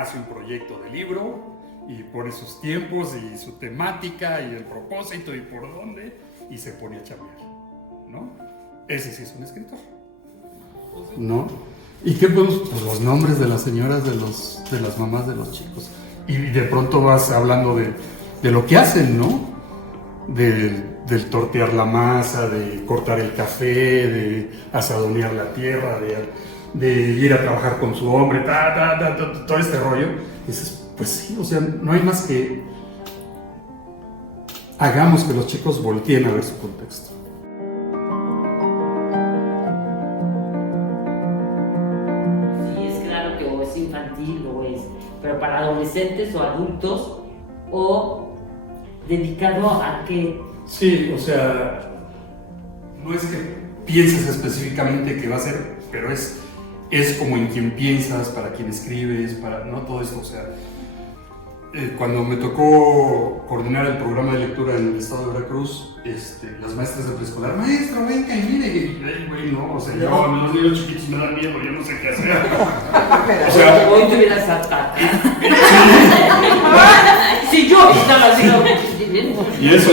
hace un proyecto de libro y pone sus tiempos y su temática y el propósito y por dónde y se pone a chambear, ¿no? Ese sí es un escritor, ¿no? ¿Y qué podemos? Pues los nombres de las señoras, de las mamás de los chicos. Y de pronto vas hablando de lo que hacen, ¿no? Del tortear la masa, de cortar el café, de asadonear la tierra, de ir a trabajar con su hombre, todo este rollo. Y dices, pues sí, o sea, no hay más que hagamos que los chicos volteen a ver su contexto. Sí, es claro que o es infantil o es, pero para adolescentes o adultos o dedicado a qué. Sí, o sea, no es que pienses específicamente que va a ser, pero es como en quien piensas, para quien escribes, para no todo eso, o sea, cuando me tocó coordinar el programa de lectura en el estado de Veracruz, las maestras de preescolar, maestro, venga y mire, y güey, no, o sea, yo, los niños chiquitos me dan miedo, yo no sé qué hacer. O sea, hoy te hubieras atacado. Si yo estaba así, y eso,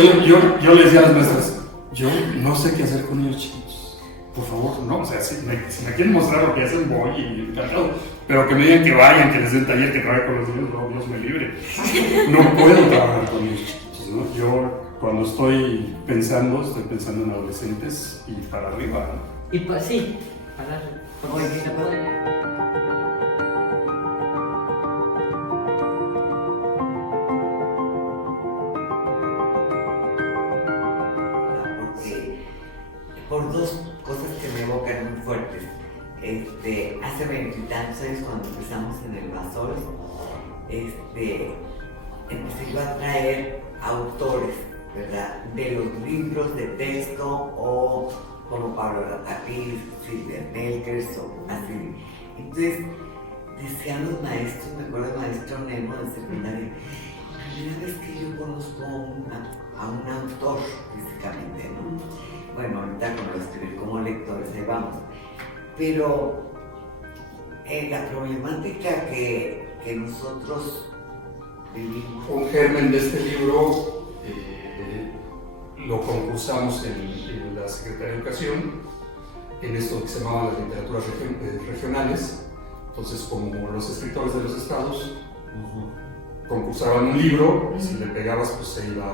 yo le decía a las maestras, yo no sé qué hacer con niños chiquitos, por favor, no, o sea, si me quieren mostrar lo que hacen, voy y encantado, pero que me digan que vayan, que les den taller, que trabajen con los niños, no, Dios me libre, no puedo trabajar con niños chiquitos, ¿no? Yo cuando estoy pensando en adolescentes y para arriba, ¿no? Y pues sí, para arriba, porque se puede. Por dos cosas que me evocan muy fuertes. Hace 20 y tantos años, cuando empezamos en el Masol, empecé yo a traer autores, ¿verdad? De los libros de texto, o como Pablo Ratapí, Silvia Nelkers, o así. Entonces, decían los maestros, me acuerdo del maestro Nemo de secundaria, la primera vez que yo conozco a un autor físicamente, ¿no? Bueno, ahorita con lo de escribir como lectores, ahí vamos. Pero la problemática que nosotros vivimos... Un germen de este libro lo concursamos en la Secretaría de Educación, en esto que se llamaban las literaturas regionales. Entonces, como los escritores de los estados concursaban un libro, y si le pegabas, pues se iba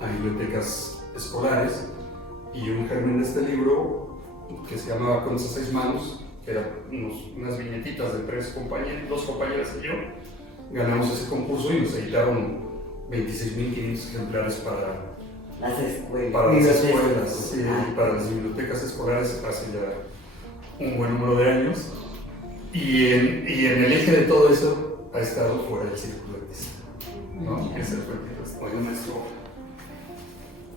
a bibliotecas escolares. Y un germen de este libro, que se llamaba Cuentos a 6 manos, que eran unas viñetitas de dos compañeras y yo, ganamos ese concurso y nos editaron 26.500 ejemplares para las escuelas, sí, para las bibliotecas escolares hace ya un buen número de años. Y en el eje de todo eso ha estado fuera del círculo de texto, ¿no? Ese fue el que respondió nuestro.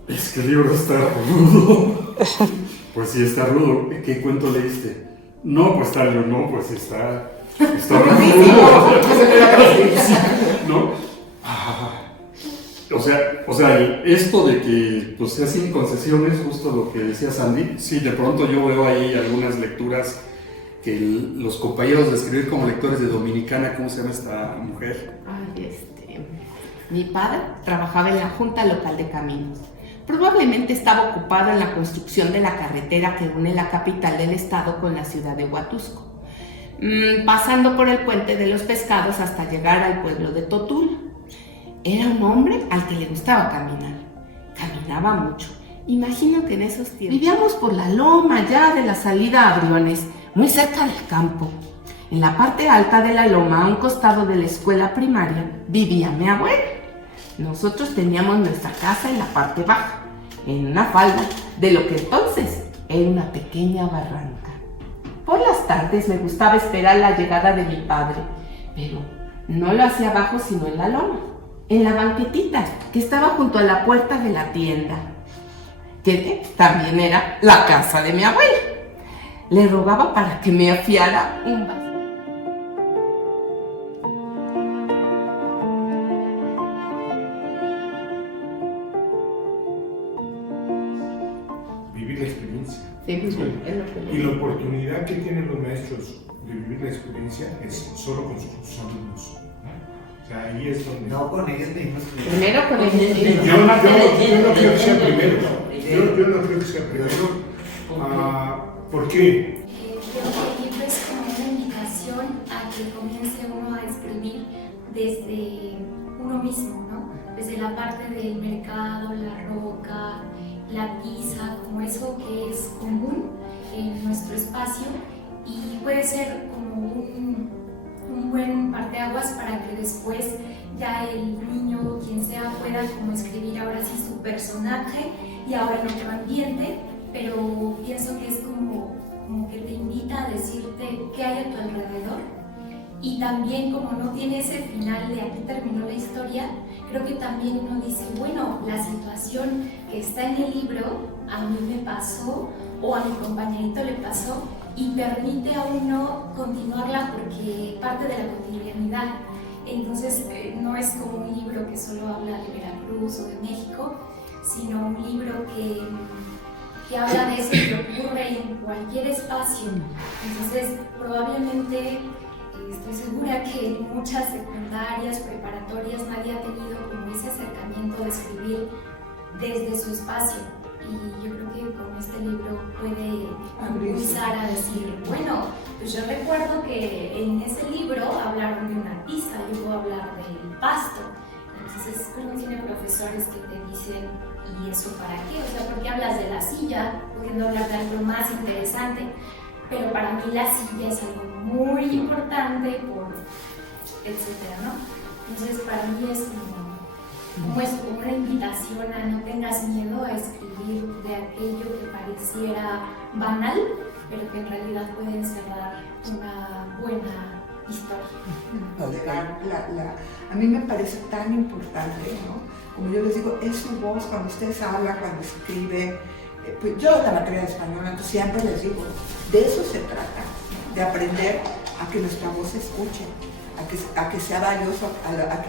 Es que el libro está rudo. Pues sí, está rudo. ¿Qué cuento leíste? No, pues tal, no, pues está rudo. ¿No? O sea, esto de que pues sea sin concesiones, justo lo que decía Sandy, sí, de pronto yo veo ahí algunas lecturas que los compañeros de escribir como lectores de Dominicana, ¿cómo se llama esta mujer? Ay, mi padre trabajaba en la Junta Local de Caminos. Probablemente estaba ocupado en la construcción de la carretera que une la capital del estado con la ciudad de Huatusco, pasando por el puente de los Pescados hasta llegar al pueblo de Totul. Era un hombre al que le gustaba caminar. Caminaba mucho. Imagino que en esos tiempos vivíamos por la loma ya de la salida a Briones, muy cerca del campo. En la parte alta de la loma, a un costado de la escuela primaria, vivía mi abuelo. Nosotros teníamos nuestra casa en la parte baja, en una falda de lo que entonces era una pequeña barranca. Por las tardes me gustaba esperar la llegada de mi padre, pero no lo hacía abajo sino en la loma, en la banquetita que estaba junto a la puerta de la tienda, que también era la casa de mi abuela. Le rogaba para que me afiara un vaso. Vivir la experiencia. Sí, es lo que Y la oportunidad que tienen los maestros de vivir la experiencia es solo con sus alumnos. O sea, ahí es donde... No con ellos mismos. Primero con el Yo no creo que sea primero. Yo no creo que sea primero. ¿Por qué? Creo que el libro es como una invitación a que comience uno a escribir desde uno mismo, ¿no? Desde la parte del mercado, la roca, la tiza, como eso que es común en nuestro espacio, y puede ser como un buen parteaguas para que después ya el niño o quien sea pueda como escribir ahora sí su personaje y ahora en otro ambiente, pero pienso que es como que te invita a decirte qué hay a tu alrededor, y también como no tiene ese final de aquí terminó la historia, creo que también uno dice, bueno, la situación que está en el libro a mí me pasó o a mi compañerito le pasó, y permite a uno continuarla porque parte de la cotidianidad. Entonces no es como un libro que solo habla de Veracruz o de México, sino un libro que habla de eso que ocurre en cualquier espacio. Entonces probablemente estoy segura que en muchas secundarias, preparatorias, nadie ha tenido como ese acercamiento de escribir desde su espacio. Y yo creo que con este libro puede impulsar a decir, bueno, pues yo recuerdo que en ese libro hablaron de una tiza, yo puedo hablar del pasto. Entonces uno tiene profesores que te dicen, ¿y eso para qué? O sea, ¿por qué hablas de la silla? Pudiendo hablar de algo más interesante. Pero para mí la silla es algo muy importante, etcétera, ¿no? Entonces para mí es como una invitación a no tengas miedo a escribir de aquello que pareciera banal, pero que en realidad puede encerrar una buena historia. A mí me parece tan importante, ¿no? Como yo les digo, es su voz cuando ustedes hablan, cuando escriben. Pues yo en la materia de español, entonces siempre les digo, de eso se trata, ¿no? De aprender a que nuestra voz se escuche, a que sea valioso,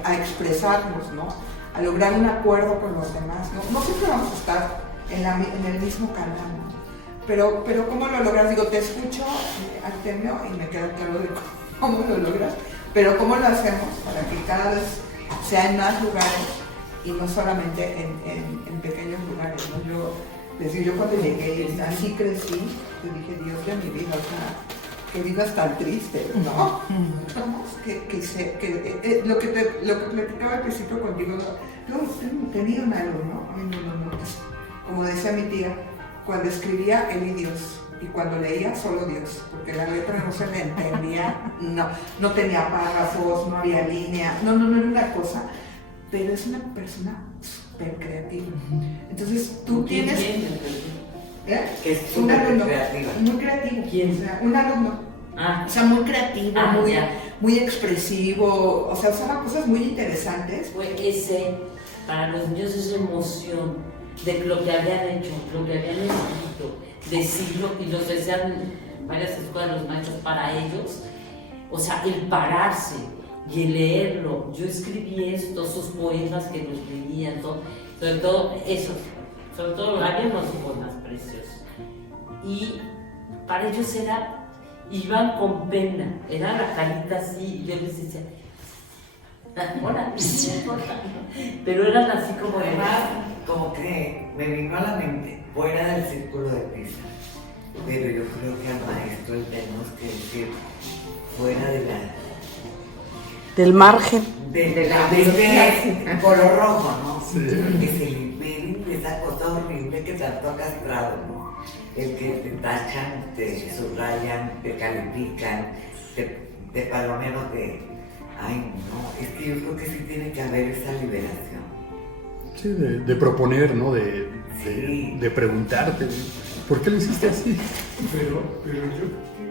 a expresarnos, ¿no? A lograr un acuerdo con los demás, ¿no? No siempre vamos a estar en el mismo canal, ¿no? Pero ¿cómo lo logras? Digo, te escucho, Artemio, y me queda claro de cómo lo logras, pero ¿cómo lo hacemos para que cada vez sea en más lugares y no solamente en pequeños lugares, ¿no? Yo cuando llegué y así crecí, yo dije, Dios de mi vida, o sea, que vidas tan tristes, ¿no? Lo que platicaba al principio contigo, yo tenía un alumno, pues, como decía mi tía, cuando escribía él y Dios, y cuando leía solo Dios, porque la letra no se le entendía, no tenía párrafos, no había línea, no era una cosa, pero es una persona súper creativa. Entonces tú tienes... Que es un súper alumno creativa. muy creativo. ¿Quién? O sea, un alumno. O sea, muy creativo, muy expresivo, o sea, usaba cosas muy interesantes. Fue para los niños esa emoción de lo que habían hecho, lo que habían escrito, decirlo, y los decían varias escuelas, los maestros, para ellos, o sea, el pararse y el leerlo. Yo escribí esto, sus poemas que nos leían, sobre todo esos, sobre todo había unos poemas preciosos. Y para ellos iban con pena, era la carita así, y yo les decía, ahora, pero eran así como de Además, como que me vino a la mente, fuera del círculo de pisa, pero yo creo que al maestro le tenemos que decir, fuera de del margen. de este color rojo, ¿no? Sí. Que se liberen de esa cosa horrible que tanto ha castrado, ¿no? El que te tachan, te subrayan, te califican, te palomean, ay, no, es que yo creo que sí tiene que haber esa liberación. Sí, de proponer, ¿no? Sí. De preguntarte, ¿por qué lo hiciste así? Pero yo creo que